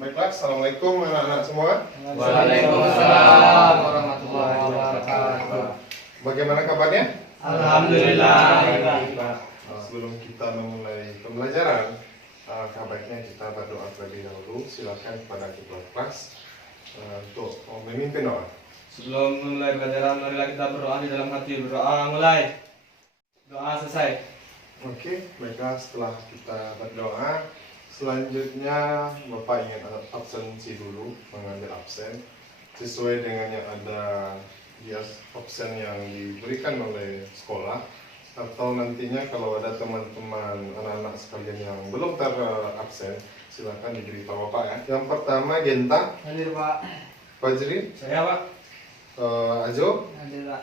Baiklah, Assalamualaikum anak-anak semua. Waalaikumsalam warahmatullahi wabarakatuh. Bagaimana kabarnya? Alhamdulillah. Sebelum kita memulai pembelajaran, baiknya kita berdoa terlebih dahulu. Silakan kepada ketua kelas untuk memimpin doa. Sebelum memulai pelajaran, marilah kita berdoa di dalam hati. Berdoa mulai. Doa selesai. Oke, baiklah, setelah kita berdoa, selanjutnya Bapak ingin absensi dulu, mengambil absen sesuai dengan yang ada di absen yang diberikan oleh sekolah, atau nantinya kalau ada teman-teman anak-anak sekalian yang belum terabsen, silakan diberitahu Bapak ya. Yang pertama Genta, Hadir Pak. Fajri, Saya Pak. Ajo, Hadir Pak.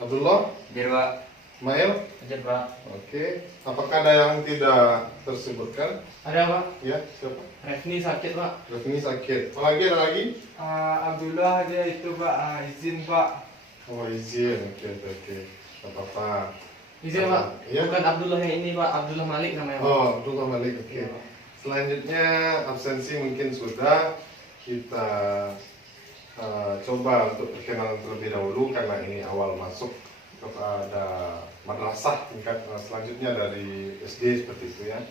Abdullah, Hadir Pak. Mail. Hadir Pak. Oke, apakah ada yang tidak tersebutkan? Ada Pak. Ya, siapa? Refni sakit Pak. Refni sakit. Ada lagi? Abdullah dia itu Pak, izin Pak. Oh, izin. Oke. Tak apa-apa. Izin Pak. Ya. Bukan Abdullah yang ini Pak, Abdullah Malik namanya Pak. Oh, Abdullah Malik. Oke. Iya. Selanjutnya absensi mungkin sudah kita coba untuk perkenalan terlebih dahulu karena ini awal masuk kepada madrasah tingkat selanjutnya dari SD seperti itu ya.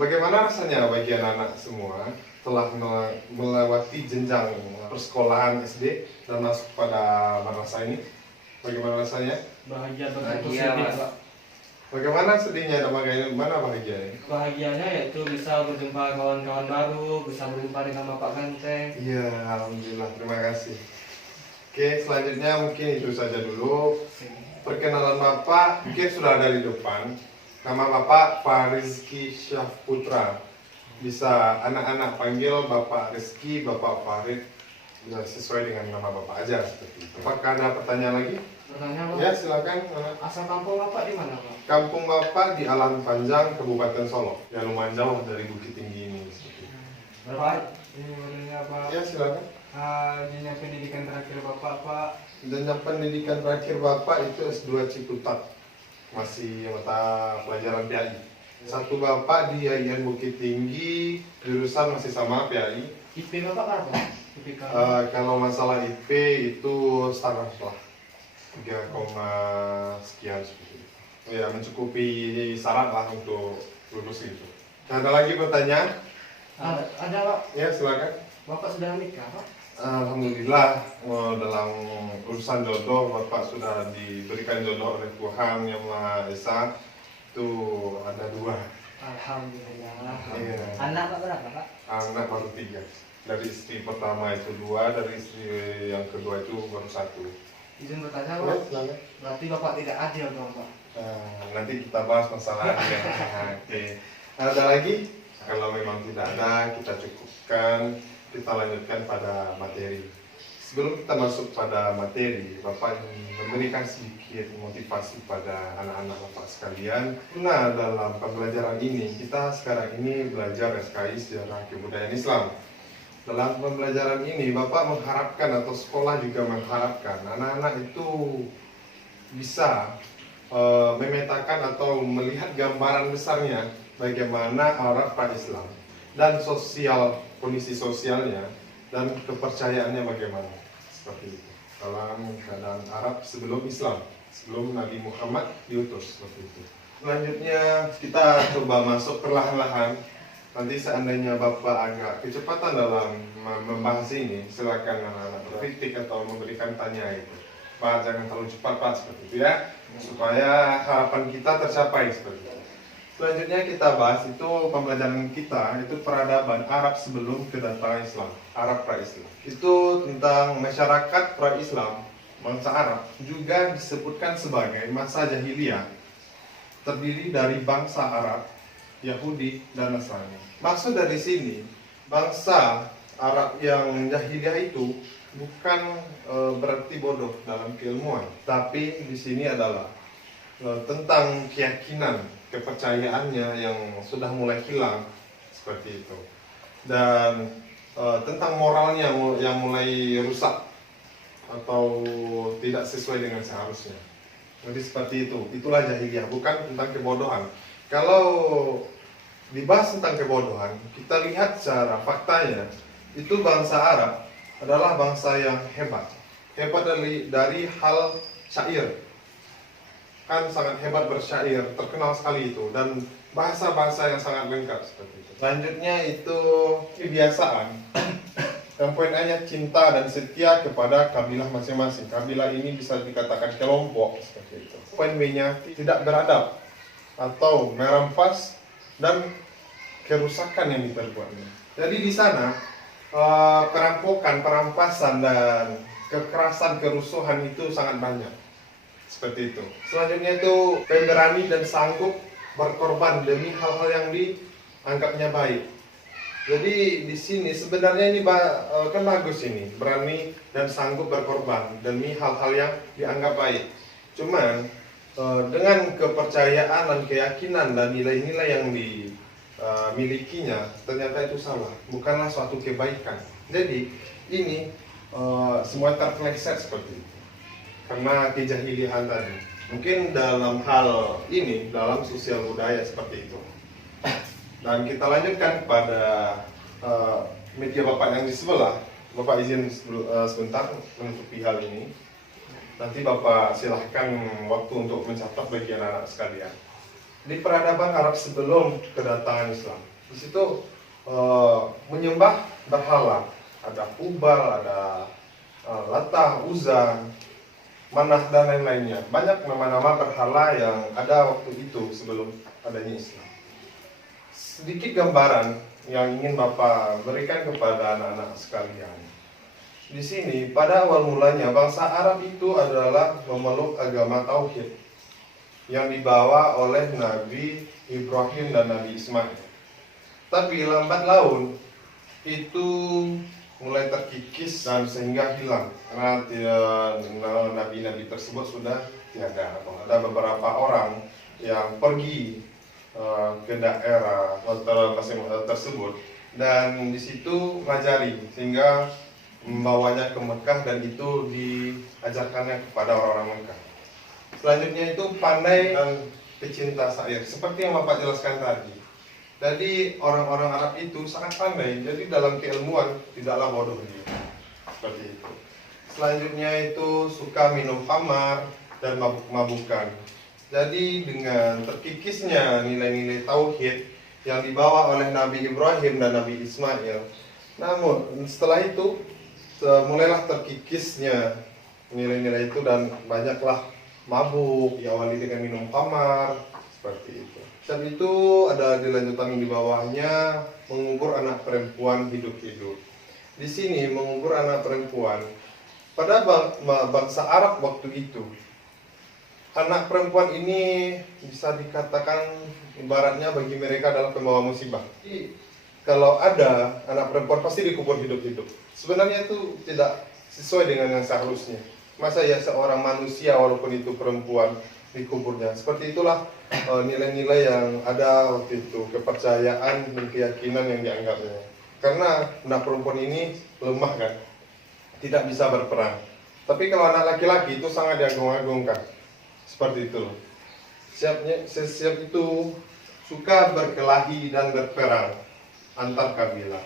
Bagaimana rasanya bagi anak-anak semua telah melewati jenjang persekolahan SD dan masuk pada madrasah ini? Bagaimana rasanya? Bahagia Bahagia, Mas. Pak. Bagaimana sedihnya dan bagaimana bahagianya? Bahagianya yaitu bisa berjumpa kawan-kawan baru, bisa berjumpa dengan Bapak Ganteng. Iya, alhamdulillah, terima kasih. Oke, selanjutnya mungkin itu saja dulu. Perkenalan Bapak mungkin sudah ada di depan. Nama Bapak Farizki Syahputra. Bisa anak-anak panggil Bapak Rizky, Bapak Farid, ya, sesuai dengan nama Bapak aja seperti itu. Apakah ada pertanyaan lagi? Pertanyaan Pak. Ya, silakan. Asal kampung Bapak di mana Pak? Kampung Bapak di Alam Panjang, Kabupaten Solo. Ya, lumayan jauh dari Bukit Tinggi ini. Seperti itu. Bapak, ini boleh apa? Ya, silakan. Jenjang pendidikan terakhir Bapak Pak. Jenjang pendidikan terakhir Bapak itu S2 Ciputat, masih mata pelajaran PAI. Satu Bapak di IAIN Bukit Tinggi, jurusan masih sama PAI. IP Bapak berapa? IPK. Kalau masalah IP itu standar lah, 3, sekian seperti itu. Ya, mencukupi syarat lah untuk lulus itu. Ada lagi pertanyaan? Ada Pak. Ya, silakan. Bapak sudah nikah Pak? Alhamdulillah, dalam urusan jodoh Bapak sudah diberikan jodoh oleh Tuhan Yang Maha Esa. Itu ada 2. Alhamdulillah. Iya. Anak Pak berapa Pak? Anak baru 3. Dari istri pertama itu 2, dari istri yang kedua itu baru 1. Izin bertanya Ya, Pak. silakan. Berarti Bapak tidak adil dong Pak? Nanti kita bahas masalahnya. Oke. Ada lagi? Kalau memang tidak ada, kita cukupkan. Kita lanjutkan pada materi. Sebelum kita masuk pada materi, Bapak ingin memberikan sedikit motivasi pada anak-anak Bapak sekalian. Nah, dalam pembelajaran ini, kita sekarang ini belajar SKI Sejarah Kebudayaan Islam. Dalam pembelajaran ini, Bapak mengharapkan atau sekolah juga mengharapkan anak-anak itu bisa memetakan atau melihat gambaran besarnya bagaimana Arab pra-Islam dan kondisi sosialnya dan kepercayaannya bagaimana, seperti itu dalam keadaan Arab sebelum Islam, sebelum Nabi Muhammad diutus, seperti itu. Selanjutnya kita coba masuk perlahan-lahan. Nanti seandainya Bapak agak kecepatan dalam membahas ini, silakan anak-anak berkritik atau memberikan tanya itu. Pak, jangan terlalu cepat Pak, seperti itu ya, supaya harapan kita tercapai seperti itu. Selanjutnya kita bahas itu pembelajaran kita itu peradaban Arab sebelum kedatangan Islam, Arab pra-Islam. Itu tentang masyarakat pra-Islam, bangsa Arab juga disebutkan sebagai masa jahiliyah, terdiri dari bangsa Arab, Yahudi, dan Nasrani. Maksud dari sini, bangsa Arab yang jahiliyah itu bukan berarti bodoh dalam keilmuan, tapi di sini adalah tentang keyakinan, kepercayaannya yang sudah mulai hilang seperti itu, dan tentang moralnya yang mulai rusak atau tidak sesuai dengan seharusnya. Jadi seperti itu, itulah jahiliyah, bukan tentang kebodohan. Kalau dibahas tentang kebodohan, kita lihat secara faktanya, itu bangsa Arab adalah bangsa yang hebat. Hebat dari hal syair. Kan sangat hebat bersyair, terkenal sekali itu. Dan bahasa-bahasa yang sangat lengkap seperti itu. Selanjutnya itu kebiasaan. Yang poin A-nya cinta dan setia kepada kabilah masing-masing. Kabilah ini bisa dikatakan kelompok seperti itu. Poin B-nya tidak beradab atau merampas dan kerusakan yang diperbuatnya. Jadi di sana perampokan, perampasan dan kekerasan, kerusuhan itu sangat banyak. Seperti itu. Selanjutnya itu pemberani dan sanggup berkorban demi hal-hal yang dianggapnya baik. Jadi di sini sebenarnya ini kan bagus ini, berani dan sanggup berkorban demi hal-hal yang dianggap baik. Cuman dengan kepercayaan dan keyakinan dan nilai-nilai yang dimilikinya ternyata itu salah, bukanlah suatu kebaikan. Jadi ini semua terpeleset seperti itu karena kejahilian tadi. Mungkin dalam hal ini, dalam sosial budaya seperti itu. Dan kita lanjutkan pada media Bapak yang di sebelah. Bapak izin sebentar menutupi hal ini. Nanti Bapak silahkan waktu untuk mencatat bagi anak-anak sekalian. Di peradaban Arab sebelum kedatangan Islam, di situ menyembah berhala. Ada Hubal, ada Latah, Uzza, Manah dan lain-lainnya. Banyak nama-nama berhala yang ada waktu itu sebelum adanya Islam. Sedikit gambaran yang ingin Bapak berikan kepada anak-anak sekalian. Di sini pada awal mulanya bangsa Arab itu adalah memeluk agama tauhid yang dibawa oleh Nabi Ibrahim dan Nabi Ismail. Tapi lambat laun itu mulai terkikis dan sehingga hilang karena nabi-nabi tersebut sudah tiada. Ada beberapa orang yang pergi ke daerah tersebut dan di situ mengajari sehingga membawanya ke Mekah dan itu diajarkannya kepada orang-orang Mekah. Selanjutnya itu pandai dan pecinta syair seperti yang Bapak jelaskan tadi. Jadi orang-orang Arab itu sangat pandai, jadi dalam keilmuan tidaklah bodoh dia. Seperti itu. Selanjutnya itu suka minum khamar dan mabuk-mabukan. Jadi dengan terkikisnya nilai-nilai tauhid yang dibawa oleh Nabi Ibrahim dan Nabi Ismail. Namun setelah itu mulailah terkikisnya nilai-nilai itu dan banyaklah mabuk, diawali dengan minum khamar, seperti itu. Setelah itu ada dilanjutan di bawahnya mengubur anak perempuan hidup-hidup. Di sini mengubur anak perempuan pada bangsa Arab waktu itu. Anak perempuan ini bisa dikatakan ibaratnya bagi mereka adalah pembawa musibah. Jadi, kalau ada anak perempuan pasti dikubur hidup-hidup. Sebenarnya itu tidak sesuai dengan yang seharusnya. Masa ya seorang manusia walaupun itu perempuan dikuburnya. Seperti itulah nilai-nilai yang ada waktu itu, kepercayaan dan keyakinan yang dianggapnya. Karena anak perempuan ini lemah kan, tidak bisa berperang. Tapi kalau anak laki-laki itu sangat diagung-agungkan. Seperti itu. Siap itu suka berkelahi dan berperang antar kabilah.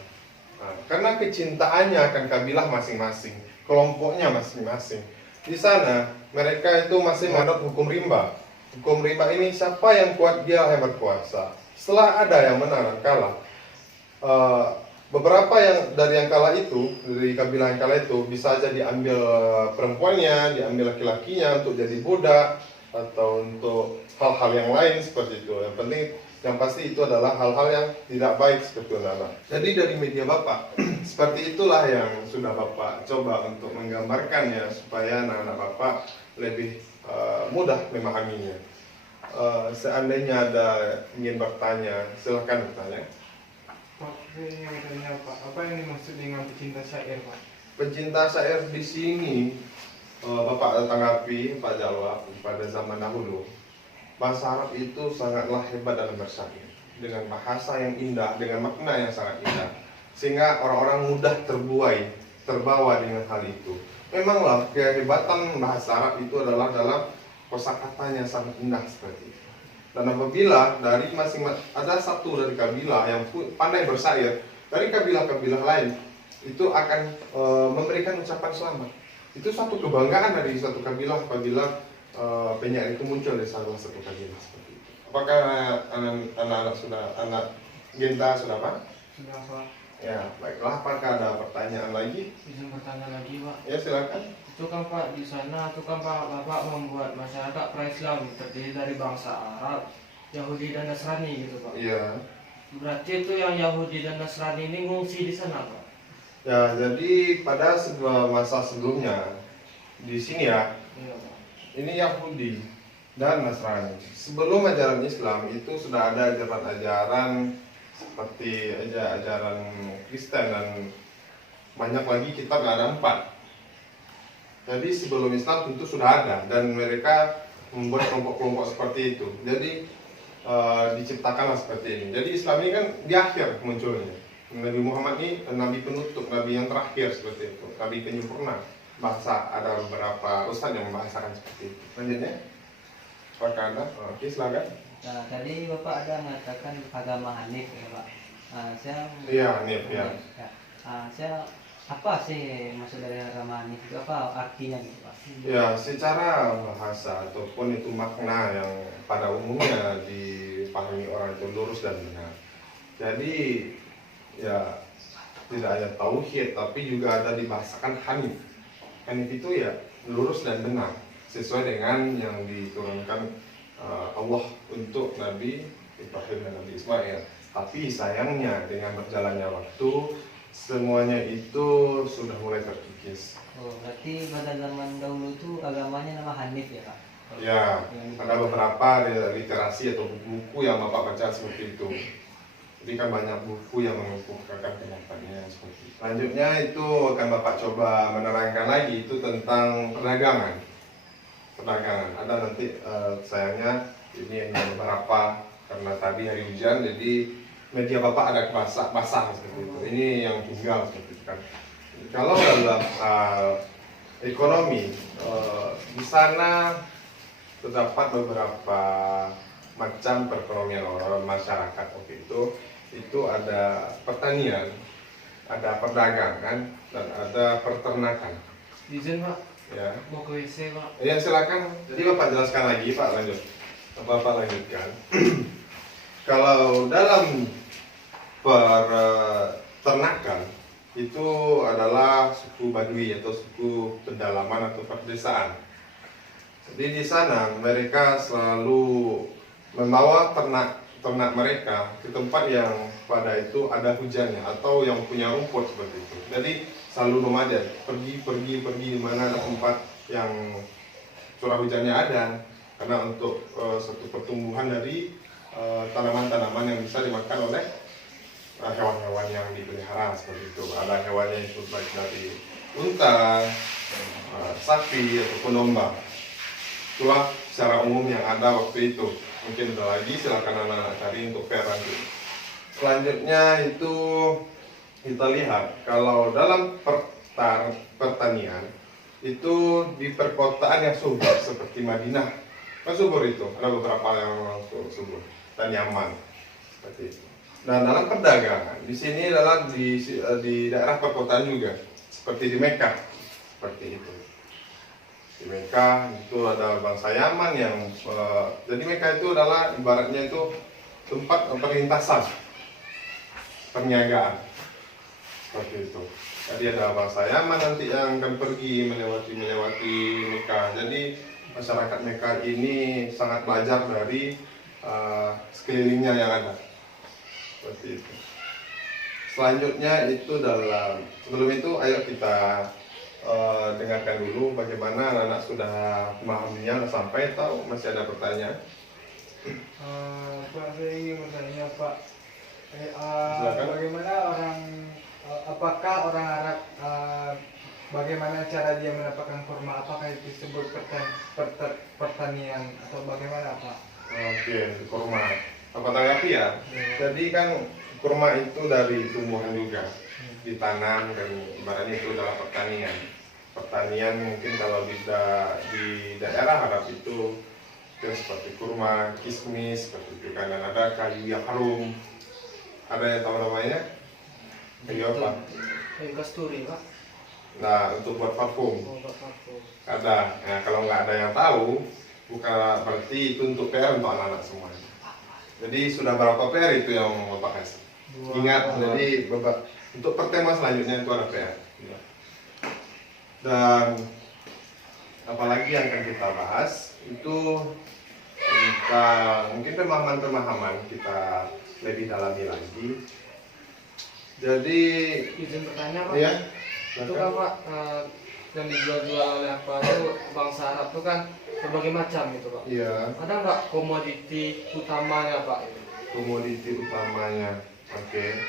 Nah, karena kecintaannya akan kabilah masing-masing, kelompoknya masing-masing. Di sana mereka itu masih menganut hukum rimba. Hukum rimba ini siapa yang kuat dia yang berkuasa. Setelah ada yang menang kalah, beberapa yang kalah itu dari kabilah yang kalah itu bisa aja diambil perempuannya, diambil laki-lakinya untuk jadi budak atau untuk hal-hal yang lain seperti itu. Yang penting, yang pasti itu adalah hal-hal yang tidak baik seperti itu. Jadi dari media Bapak, seperti itulah yang sudah Bapak coba untuk menggambarkannya supaya anak-anak Bapak lebih mudah memahaminya. Seandainya ada ingin bertanya, silahkan bertanya. Pak, ini yang tanya Pak, apa yang dimaksud dengan pecinta syair Pak? Pecinta syair di sini Bapak tanggapi, Pak jawab pada zaman dahulu. Bahasa Arab itu sangatlah hebat dalam bersyair, dengan bahasa yang indah, dengan makna yang sangat indah, sehingga orang-orang mudah terbawa dengan hal itu. Memanglah kehebatan bahasa Arab itu adalah dalam kosakatanya sangat indah seperti itu. Dan apabila dari ada satu dari kabilah yang pandai bersair dari kabilah-kabilah lain, itu akan memberikan ucapan selamat. Itu satu kebanggaan dari satu kabilah apabila penyair itu muncul dari salah satu kabilah seperti itu. Apakah anak Genta sudah Pak? Sudah Pak. Ya, baiklah. Apakah ada pertanyaan lagi? Izin bertanya lagi Pak. Ya, silakan. Itu kan Pak, di sana itu kan Pak, Bapak membuat masyarakat pra-Islam terdiri dari bangsa Arab, Yahudi dan Nasrani gitu Pak. Iya. Berarti itu yang Yahudi dan Nasrani ini ngungsi di sana Pak. Ya, jadi pada sebuah masa sebelumnya di sini ya, Iya Pak. ini Yahudi dan Nasrani. Sebelum ajaran Islam itu sudah ada ajaran-ajaran seperti ajaran Kristen dan banyak lagi kitab, ada 4. Jadi sebelum Islam tentu sudah ada dan mereka membuat kelompok-kelompok seperti itu. Jadi diciptakanlah seperti ini. Jadi Islam ini kan di akhir munculnya. Nabi Muhammad ini nabi penutup, nabi yang terakhir seperti itu, nabi penyempurna. Bahasa ada beberapa ustaz yang membahasakan seperti itu. Lanjutnya, apakah ada? Oke, silakan. Nah, tadi Bapak ada mengatakan agama Hanif ya Pak. Iya, Hanif ya. Saya apa sih maksud dari agama Hanif itu, apa artinya gitu Pak? Ya, secara bahasa ataupun itu makna yang pada umumnya dipahami orang itu lurus dan benar. Jadi ya tidak hanya tauhid tapi juga ada dibahasakan Hanif. Hanif itu ya lurus dan benar sesuai dengan yang diturunkan Allah untuk Nabi Ibrahim dan Nabi Ismail. Tapi sayangnya dengan berjalannya waktu semuanya itu sudah mulai terkikis. Oh, berarti pada zaman dahulu itu agamanya nama Hanif ya Pak? Ya, ada beberapa literasi atau buku yang Bapak baca seperti itu. Jadi kan banyak buku yang mengukuhkan kenyataannya seperti itu. Selanjutnya itu akan Bapak coba menerangkan lagi itu tentang perdagangan. Ada nanti sayangnya ini hanya beberapa karena tadi hari hujan jadi media Bapak ada basah seperti itu. Ini yang tinggal seperti itu kan. Kalau dalam ekonomi di sana terdapat beberapa macam perekonomian orang masyarakat waktu itu ada pertanian, ada perdagangan dan ada peternakan. Izin Pak, Ya. mau ke WC Pak. Ya silakan. Jadi Bapak jelaskan lagi Pak, lanjut. Bapak lanjutkan. Kalau dalam peternakan itu adalah suku Badui atau suku pedalaman atau pedesaan. Jadi di sana mereka selalu membawa ternak mereka ke tempat yang pada itu ada hujannya atau yang punya rumput seperti itu. Jadi selalu nomaden, pergi di mana ada tempat yang curah hujannya ada, karena untuk satu pertumbuhan dari tanaman-tanaman yang bisa dimakan oleh hewan-hewan yang dipelihara seperti itu. Ada hewannya itu baik dari unta, sapi ataupun domba. Itulah secara umum yang ada waktu itu. Mungkin ada lagi, silakan anak-anak cari untuk nanti. Selanjutnya itu kita lihat kalau dalam pertanian itu di perkotaan yang subur seperti Madinah, kan subur itu ada beberapa yang subur dan nyaman seperti itu. Dan dalam perdagangan di sini adalah di daerah perkotaan juga seperti di Mekah seperti itu. Di Mekah itu ada bangsa Yaman yang jadi Mekah itu adalah ibaratnya itu tempat perlintasan perniagaan seperti itu. Jadi ada bangsa Yaman nanti yang akan pergi melewati Mekah. Jadi masyarakat Mekah ini sangat belajar dari sekelilingnya yang ada seperti itu. Selanjutnya itu sebelum itu ayo kita dengarkan dulu bagaimana anak-anak sudah memahaminya, sampai atau masih ada pertanyaan? Pak, saya ingin bertanya Pak, Silakan. bagaimana apakah orang Arab, bagaimana cara dia mendapatkan kurma? Apakah itu disebut pertanian atau bagaimana Pak? Oke, kurma. Apa tanggapi ya? Jadi kan kurma itu dari tumbuhan juga, ditanam dan ibaratnya itu adalah pertanian. Pertanian mungkin kalau di daerah Arab itu Mungkin seperti kurma, kismis, seperti itu kan. Dan ada kayu yang harum. Ada yang tahu namanya? Kayu apa? Kayu kasturi pak. Nah, untuk buat parfum. Oh, buat parfum. Ada. Nah, kalau nggak ada yang tahu, bukan berarti itu untuk PR untuk anak-anak semua. Jadi sudah berapa PR itu yang Bapak kasih? Ingat, jadi Bapak untuk pertema selanjutnya itu ada PR. Dan apalagi yang akan kita bahas itu tentang mungkin pemahaman-pemahaman kita lebih dalami lagi. Jadi Izin bertanya pak. ya, Itu kan pak yang dijual-jual oleh apa itu bangsa Arab itu kan berbagai macam gitu pak. iya, Ada nggak komoditi utamanya pak? komoditi utamanya. Oke.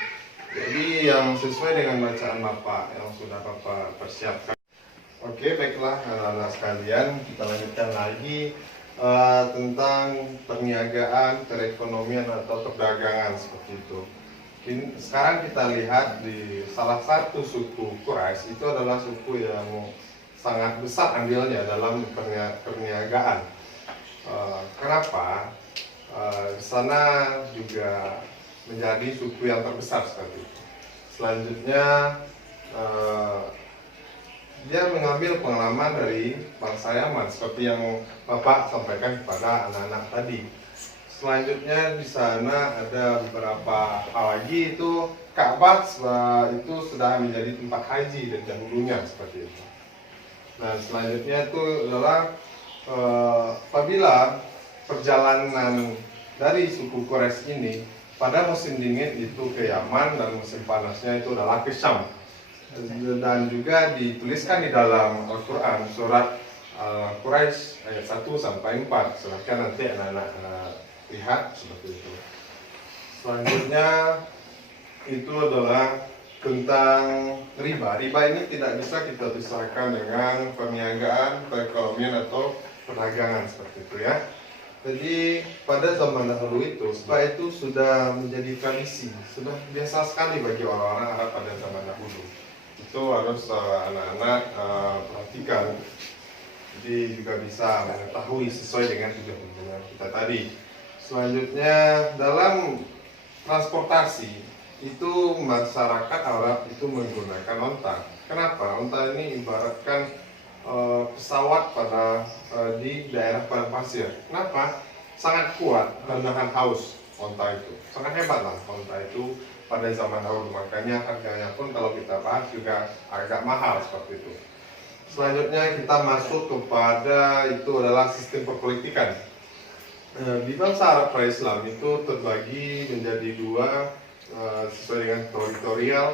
Jadi yang sesuai dengan bacaan Bapak yang sudah Bapak persiapkan. Oke, baiklah anak-anak sekalian, kita lanjutkan lagi tentang perniagaan, perekonomian atau perdagangan seperti itu. Sekarang kita lihat di salah satu suku Quraisy itu adalah suku yang sangat besar andilnya dalam perniagaan. Kenapa? Di sana juga menjadi suku yang terbesar seperti itu. Selanjutnya dia mengambil pengalaman dari bangsa Yaman seperti yang Bapak sampaikan kepada anak-anak tadi. Selanjutnya di sana ada beberapa hal lagi, itu Ka'bah itu sudah menjadi tempat haji dan dahulunya seperti itu. Nah, selanjutnya itu adalah apabila perjalanan dari suku Quraisy ini pada musim dingin itu ke Yaman dan musim panasnya itu adalah ke Syam. Dan juga dituliskan di dalam Al-Quran surat Quraisy ayat 1 sampai 4. Silahkan nanti anak-anak lihat seperti itu. Selanjutnya itu adalah tentang riba. Riba ini tidak bisa kita pisahkan dengan perniagaan, perekonomian atau perdagangan seperti itu ya. Jadi pada zaman dahulu itu, riba itu sudah menjadi tradisi, sudah biasa sekali bagi orang-orang Arab pada zaman dahulu. Itu harus anak-anak perhatikan. Jadi juga bisa mengetahui sesuai dengan tujuan kita tadi. Selanjutnya dalam transportasi itu masyarakat Arab itu menggunakan onta. Kenapa? Onta ini ibaratkan pesawat pada di daerah padang pasir. Kenapa? Sangat kuat dan nahan haus onta itu. Sangat hebat lah onta itu pada zaman dahulu. Makanya harganya pun kalau kita bahas juga agak mahal seperti itu. Selanjutnya kita masuk kepada itu adalah sistem perpolitikan. Di bangsa Arab pra-Islam itu terbagi menjadi dua sesuai dengan teritorial.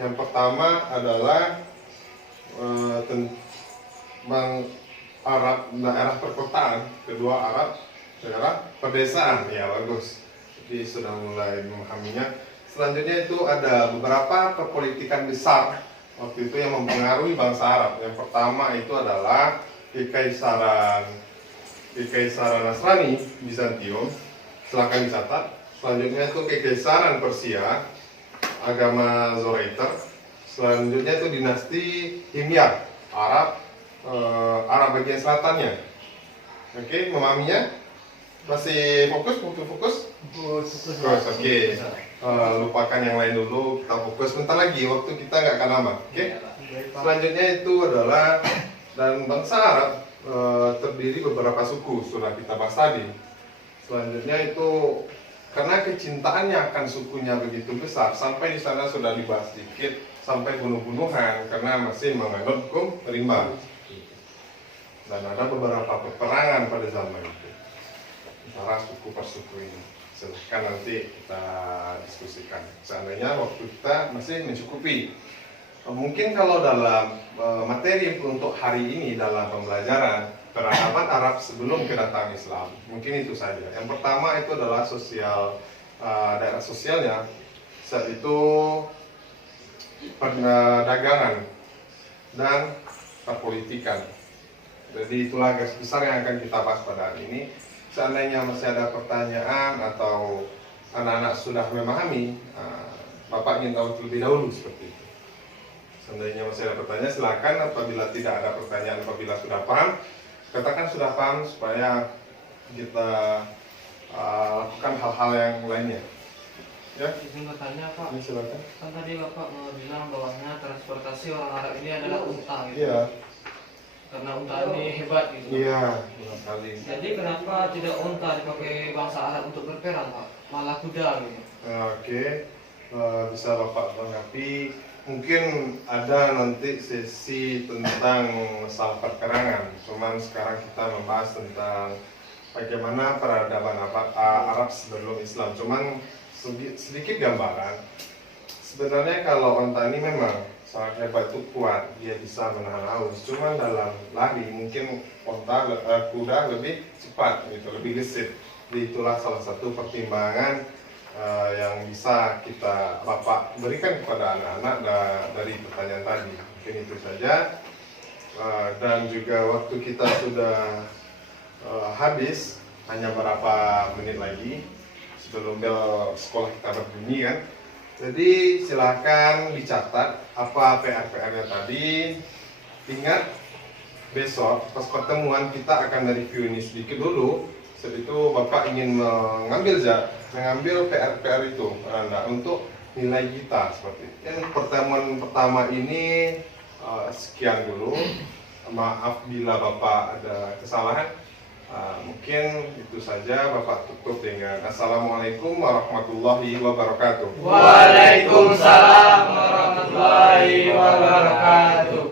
Yang pertama adalah Arab daerah perkotaan, kedua Arab daerah pedesaan. Ya bagus, jadi sudah mulai memahaminya. Selanjutnya itu ada beberapa perpolitikan besar waktu itu yang mempengaruhi bangsa Arab. Yang pertama itu adalah Kekaisaran Nasrani Bizantium, silakan dicatat. Selanjutnya itu Kekaisaran Persia, agama Zoroaster. Selanjutnya itu dinasti Himyar, Arab bagian selatannya. Oke, memahaminya? Masih fokus? Oke. Lupakan yang lain dulu, kita fokus. Bentar lagi, waktu kita nggak akan lama. Oke. Selanjutnya itu adalah dan bangsa Arab terdiri beberapa suku, sudah kita bahas tadi. Selanjutnya itu karena kecintaannya akan sukunya begitu besar, sampai di sana sudah dibahas sedikit sampai bunuh-bunuhan karena masih menganut hukum rimba. Dan ada beberapa peperangan pada zaman itu antara suku per suku ini. Silahkan nanti kita diskusikan. Seandainya waktu kita masih mencukupi. Mungkin kalau dalam materi untuk hari ini dalam pembelajaran peradaban Arab sebelum kedatangan Islam, mungkin itu saja. Yang pertama itu adalah sosial, daerah sosialnya, saat itu perdagangan dan perpolitikan. Jadi itulah garis besar yang akan kita bahas pada hari ini. Seandainya masih ada pertanyaan atau anak-anak sudah memahami, Bapak ingin tahu terlebih dahulu seperti itu. Seandainya masih ada pertanyaan, silakan. Apabila tidak ada pertanyaan, apabila sudah paham, katakan sudah paham supaya kita lakukan hal-hal yang lainnya. Ya, Izin bertanya Pak, ini silakan. kan tadi Bapak bilang bahwasanya transportasi orang Arab ini adalah unta gitu. Iya, Karena unta ini hebat gitu. iya, benar sekali. Jadi kenapa tidak unta dipakai bangsa Arab untuk berperang Pak? Malah kuda gitu. Oke, bisa Bapak tanggapi. Mungkin ada nanti sesi tentang masalah perkerangan. Cuman sekarang kita membahas tentang bagaimana peradaban Arab sebelum Islam. Cuman sedikit gambaran. Sebenarnya kalau onta ini memang sangat hebat, itu kuat, dia bisa menahan haus. Cuman dalam lari mungkin kuda lebih cepat, gitu, lebih gesit. Jadi itulah salah satu pertimbangan yang bisa Bapak berikan kepada anak-anak dari pertanyaan tadi. Mungkin itu saja. Dan juga waktu kita sudah habis, hanya beberapa menit lagi sebelum bel sekolah kita berbunyi kan. Jadi silakan dicatat apa PR-PR-nya tadi. Ingat, besok pas pertemuan kita akan review ini sedikit dulu. Setelah itu Bapak ingin mengambil PR-PR itu Anda untuk nilai kita seperti itu. Yang pertemuan pertama ini sekian dulu. Maaf bila Bapak ada kesalahan. Mungkin itu saja. Bapak tutup dengan Assalamualaikum warahmatullahi wabarakatuh. Waalaikumsalam warahmatullahi wabarakatuh.